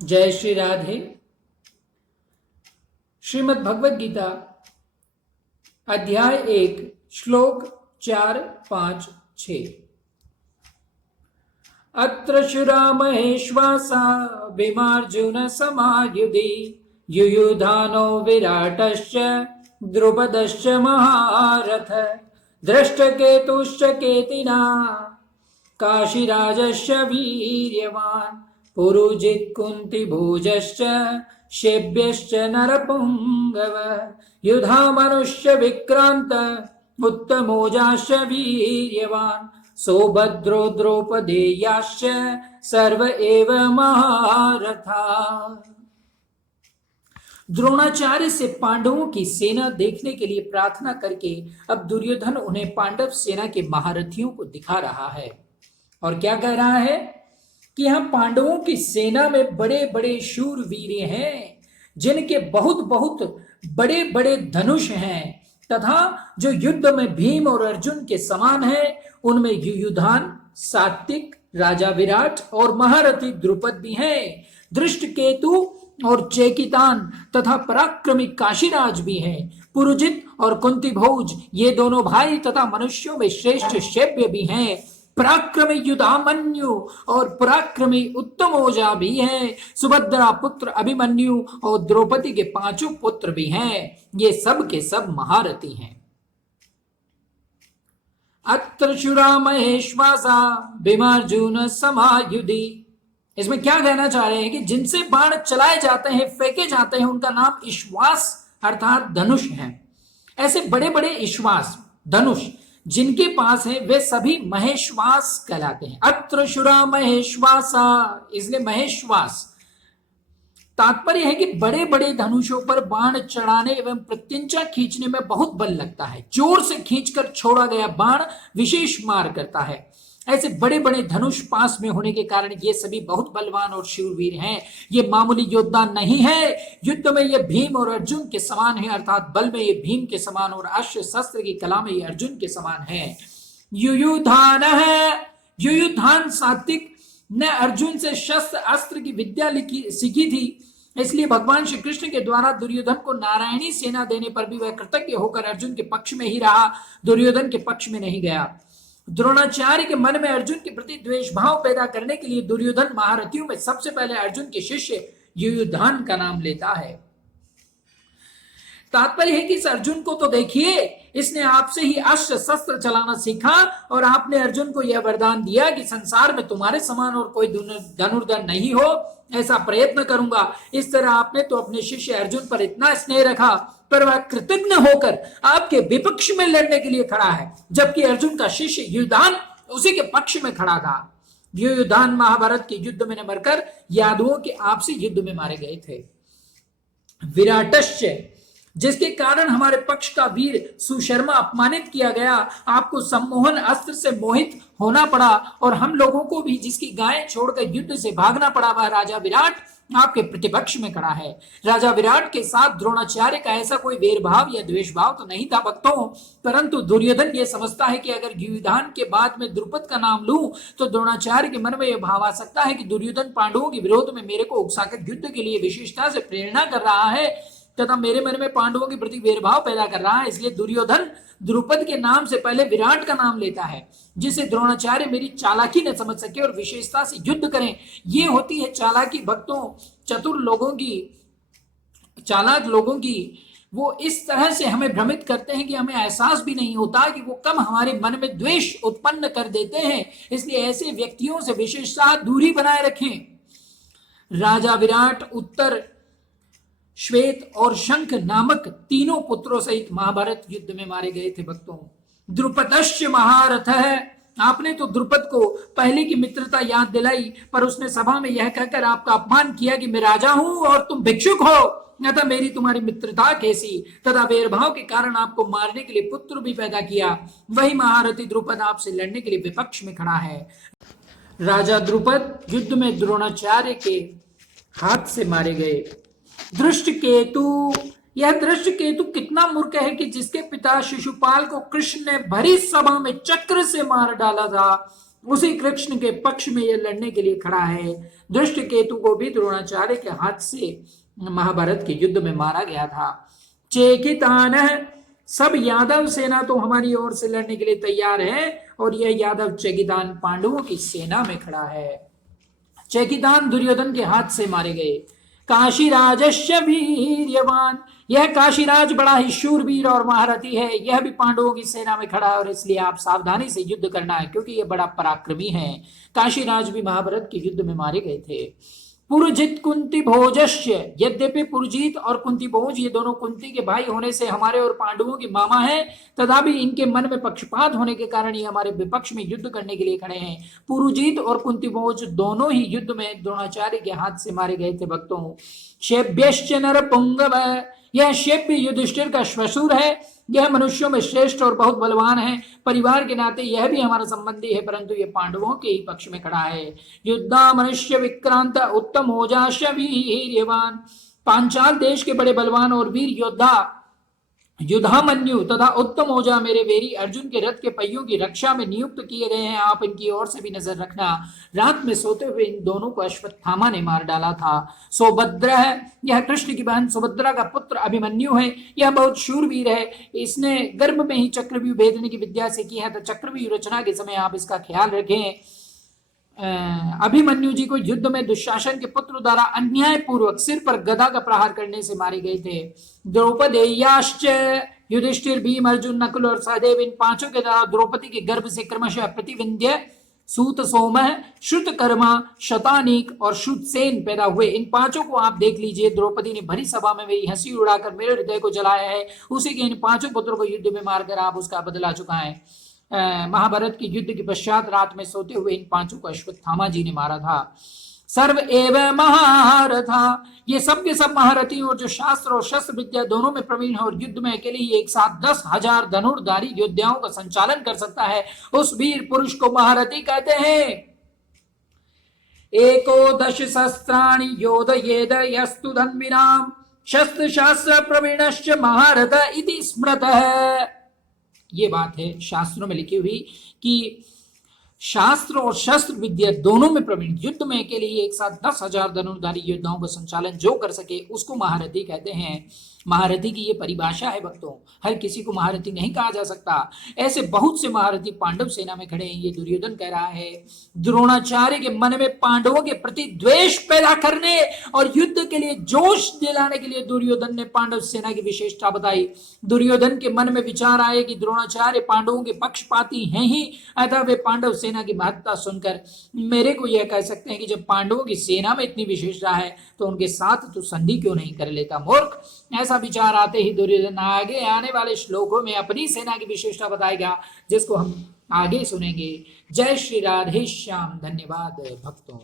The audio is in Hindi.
जय श्री राधे। श्रीमद् भगवद गीता अध्याय 1 श्लोक 4, 5, 6। अत्र शुरा महेश्वासा भीमार्जुन समायुधि युयुधानो विराटश्च द्रुपदश्च महारथ दृष्टकेतुश्च केतिना काशीराजश्च वीर्यवान् पुरुजित् कुन्तिभोजश्च शेब्यश्च नरपुङ्गव युधामनुश्च विक्रान्त उत्तमोजाश्च वीर्यवान् सौभद्रो द्रौपदेयाश्च सर्व एव महारथा। द्रोणाचार्य से पांडवों की सेना देखने के लिए प्रार्थना करके अब दुर्योधन उन्हें पांडव सेना के महारथियों को दिखा रहा है और क्या कह रहा है कि यहाँ पांडवों की सेना में बड़े बड़े शूरवीर हैं जिनके बहुत बहुत बड़े बड़े धनुष हैं तथा जो युद्ध में भीम और अर्जुन के समान है। उनमें युयुधान, सात्विक, राजा विराट और महारथी द्रुपद भी हैं। दृष्टकेतु और चेकितान तथा पराक्रमी काशीराज भी हैं। पुरुजित और कुंतीभोज ये दोनों भाई तथा मनुष्यों में श्रेष्ठ शैब्य भी हैं। पराक्रमी युधामन्यु और पराक्रमी उत्तमोजा भी हैं। सुभद्रा पुत्र अभिमन्यु और द्रौपदी के 5 पुत्र भी हैं। ये सब के सब महारथी हैं। अत्र शुरा महेश्वासा भीमार्जुन समायुधि। इसमें क्या कहना चाह रहे हैं कि जिनसे बाण चलाए जाते हैं, फेंके जाते हैं, उनका नाम ईश्वास अर्थात धनुष है। ऐसे बड़े बड़े ईश्वास धनुष जिनके पास है वे सभी महेश्वास कहलाते हैं। अत्र शुरा महेश्वासा, इसलिए महेश्वास तात्पर्य है कि बड़े बड़े धनुषों पर बाण चढ़ाने एवं प्रत्यंचा खींचने में बहुत बल लगता है। जोर से खींचकर छोड़ा गया बाण विशेष मार करता है। ऐसे बड़े बड़े धनुष पास में होने के कारण ये सभी बहुत बलवान और शूरवीर हैं। ये मामूली योद्धा नहीं है। युद्ध में ये भीम और अर्जुन के समान है, अर्थात बल में ये भीम के समान और अस्त्र शस्त्र की कला में ये अर्जुन के समान है। युयुधान है, युयुधान सात्विक ने अर्जुन से शस्त्र अस्त्र की विद्या सीखी थी, इसलिए भगवान श्री कृष्ण के द्वारा दुर्योधन को नारायणी सेना देने पर भी वह कृतज्ञ होकर अर्जुन के पक्ष में ही रहा, दुर्योधन के पक्ष में नहीं गया। द्रोणाचार्य के मन में अर्जुन के प्रति द्वेष भाव पैदा करने के लिए दुर्योधन महारथियों में सबसे पहले अर्जुन के शिष्य युयुधान का नाम लेता है। तात्पर्य है कि इस अर्जुन को तो देखिए, इसने आपसे ही अस्त्र शस्त्र चलाना सीखा और आपने अर्जुन को यह वरदान दिया कि संसार में तुम्हारे समान और कोई धनुर्धर नहीं हो, ऐसा प्रयत्न करूंगा। इस तरह आपने तो अपने शिष्य अर्जुन पर इतना स्नेह रखा, पर वह कृतज्ञ होकर आपके विपक्ष में लड़ने के लिए खड़ा है, जबकि अर्जुन का शिष्य युयुधान उसी के पक्ष में खड़ा था। युयुधान महाभारत के युद्ध में न मरकर यादवों के आपसी युद्ध में मारे गए थे। विराटश्च, जिसके कारण हमारे पक्ष का वीर सुशर्मा अपमानित किया गया, आपको सम्मोहन अस्त्र से मोहित होना पड़ा और हम लोगों को भी जिसकी गायें छोड़कर युद्ध से भागना पड़ा, वह राजा विराट आपके प्रतिपक्ष में खड़ा है। राजा विराट के साथ द्रोणाचार्य का ऐसा कोई वेरभाव या द्वेष भाव तो नहीं था भक्तों, परंतु दुर्योधन ये समझता है कि अगर युयुधान के बाद में द्रुपद का नाम लूं तो द्रोणाचार्य के मन में यह भाव आ सकता है कि दुर्योधन पांडवों के विरोध में मेरे को उकसाकर युद्ध के लिए विशेषता से प्रेरणा कर रहा है तथा मेरे मन में पांडवों के प्रति वेरभाव पैदा कर रहा है। इसलिए दुर्योधन द्रुपद के नाम से पहले विराट का नाम लेता है, जिसे द्रोणाचार्य मेरी चालाकी न समझ सके और विशेषता से युद्ध करें। ये होती है चालाकी भक्तों, चतुर लोगों की, चालाक लोगों की। वो इस तरह से हमें भ्रमित करते हैं कि हमें एहसास भी नहीं होता कि वो कब हमारे मन में द्वेष उत्पन्न कर देते हैं। इसलिए ऐसे व्यक्तियों से विशेषता दूरी बनाए रखें। राजा विराट उत्तर, श्वेत और शंख नामक 3 पुत्रों सहित महाभारत युद्ध में मारे गए थे भक्तों। द्रुपदश्च महारथ है। आपने तो द्रुपद को पहले की मित्रता याद दिलाई, पर उसने सभा में यह कहकर आपका अपमान किया कि मैं राजा हूं और तुम भिक्षुक हो, अतः मेरी तुम्हारी मित्रता कैसी, तथा वेरभाव के कारण आपको मारने के लिए पुत्र भी पैदा किया। वही महारथी द्रुपद आपसे लड़ने के लिए विपक्ष में खड़ा है। राजा द्रुपद युद्ध में द्रोणाचार्य के हाथ से मारे गए। दृष्टकेतु, यह दृष्टकेतु कितना मूर्ख है कि जिसके पिता शिशुपाल को कृष्ण ने भरी सभा में चक्र से मार डाला था, उसी कृष्ण के पक्ष में यह लड़ने के लिए खड़ा है। दृष्ट केतु को भी द्रोणाचार्य के हाथ से महाभारत के युद्ध में मारा गया था। चेकितान, सब यादव सेना तो हमारी ओर से लड़ने के लिए तैयार है और यह यादव चेकितान पांडवों की सेना में खड़ा है। चेकितान दुर्योधन के हाथ से मारे गए। काशीराजस्य वीर्यवान, यह काशीराज बड़ा ही शूरवीर और महारथी है, यह भी पांडवों की सेना में खड़ा है और इसलिए आप सावधानी से युद्ध करना है क्योंकि यह बड़ा पराक्रमी है। काशीराज भी महाभारत के युद्ध में मारे गए थे। पुरजित कुंती भोजस्य, यद्यपि पुरजीत और कुंती भोज ये दोनों कुंती के भाई होने से हमारे और पांडवों के मामा हैं, तथापि इनके मन में पक्षपात होने के कारण ये हमारे विपक्ष में युद्ध करने के लिए खड़े हैं। पुरुजीत और कुंती भोज दोनों ही युद्ध में द्रोणाचार्य के हाथ से मारे गए थे। भक्तों, शेभ्यश्च नर पुंगव, यह शेभ्य युधिष्ठिर का श्वशुर है, यह मनुष्यों में श्रेष्ठ और बहुत बलवान है। परिवार के नाते यह भी हमारा संबंधी है, परंतु यह पांडवों के ही पक्ष में खड़ा है। युद्धा मनुष्य विक्रांत उत्तम ओजाश वीर्यवान, पांचाल देश के बड़े बलवान और वीर योद्धा युधामन्यु तथा उत्तम ओजा मेरे वेरी अर्जुन के रथ के पहियों की रक्षा में नियुक्त किए गए हैं। आप इनकी ओर से भी नजर रखना। रात में सोते हुए इन दोनों को अश्वत्थामा ने मार डाला था। सुभद्रा है, यह कृष्ण की बहन सुभद्रा का पुत्र अभिमन्यु है, यह बहुत शूरवीर है। इसने गर्भ में ही चक्रव्यूह भेदने की विद्या से की है, तो चक्रव्यूह रचना के समय आप इसका ख्याल रखें। अभिमन्यु जी को युद्ध में दुशासन के पुत्र द्वारा अन्याय पूर्वक सिर पर गदा का प्रहार करने से मारे गए थे। द्रौपदेयाश्च, युधिष्ठिर, भीम, अर्जुन, नकुल और सहदेव, इन पांचों के द्वारा द्रौपदी के गर्भ से क्रमशः प्रतिविंध्य, सूत सोम, श्रुतकर्मा, शतानीक और श्रुतसेन पैदा हुए। इन पांचों को आप देख लीजिए। द्रौपदी ने भरी सभा में मेरी हंसी उड़ाकर मेरे हृदय को जलाया है। उसी के इन पांचों पुत्रों को युद्ध में मारकर आप उसका बदला चुकाएं। महाभारत के युद्ध के पश्चात रात में सोते हुए इन पांचों को अश्वत्थामा जी ने मारा था। सर्व एव महारथा, ये सब के सब महारथी और जो शास्त्र और शस्त्र विद्या दोनों में प्रवीण है और युद्ध में अकेले ही एक साथ 10,000 धनुर्धारी योद्धाओं का संचालन कर सकता है, उस वीर पुरुष को महारथी कहते हैं। एकोदश शस्त्राणि योधयेद यस्तु धन्विनाम शस्त्र शास्त्र प्रवीणश्च महारथ इति स्मृतः। ये बात है शास्त्रों में लिखी हुई कि शास्त्र और शस्त्र विद्या दोनों में प्रवीण, युद्ध में के लिए एक साथ 10,000 धनुर्धारी योद्धाओं का संचालन जो कर सके उसको महारथी कहते हैं। महारथी की ये परिभाषा है भक्तों, हर किसी को महारथी नहीं कहा जा सकता। ऐसे बहुत से महारथी पांडव सेना में खड़े हैं। ये दुर्योधन कह रहा है द्रोणाचार्य के मन में पांडवों के प्रति द्वेष पैदा करने और युद्ध के लिए जोश दिलाने के लिए दुर्योधन ने पांडव सेना की विशेषता बताई। दुर्योधन के मन में विचार आए कि द्रोणाचार्य पांडवों के पक्षपाती हैं ही, अतः वे पांडव सेना की महत्ता सुनकर मेरे को यह कह सकते हैं कि जब पांडवों की सेना में इतनी विशेषता है तो उनके साथ तो संधि क्यों नहीं कर लेता मूर्ख। ऐसा विचार आते ही दुर्योधन आगे आने वाले श्लोकों में अपनी सेना की विशेषता बताएगा, जिसको हम आगे सुनेंगे। जय श्री राधे श्याम। धन्यवाद भक्तों।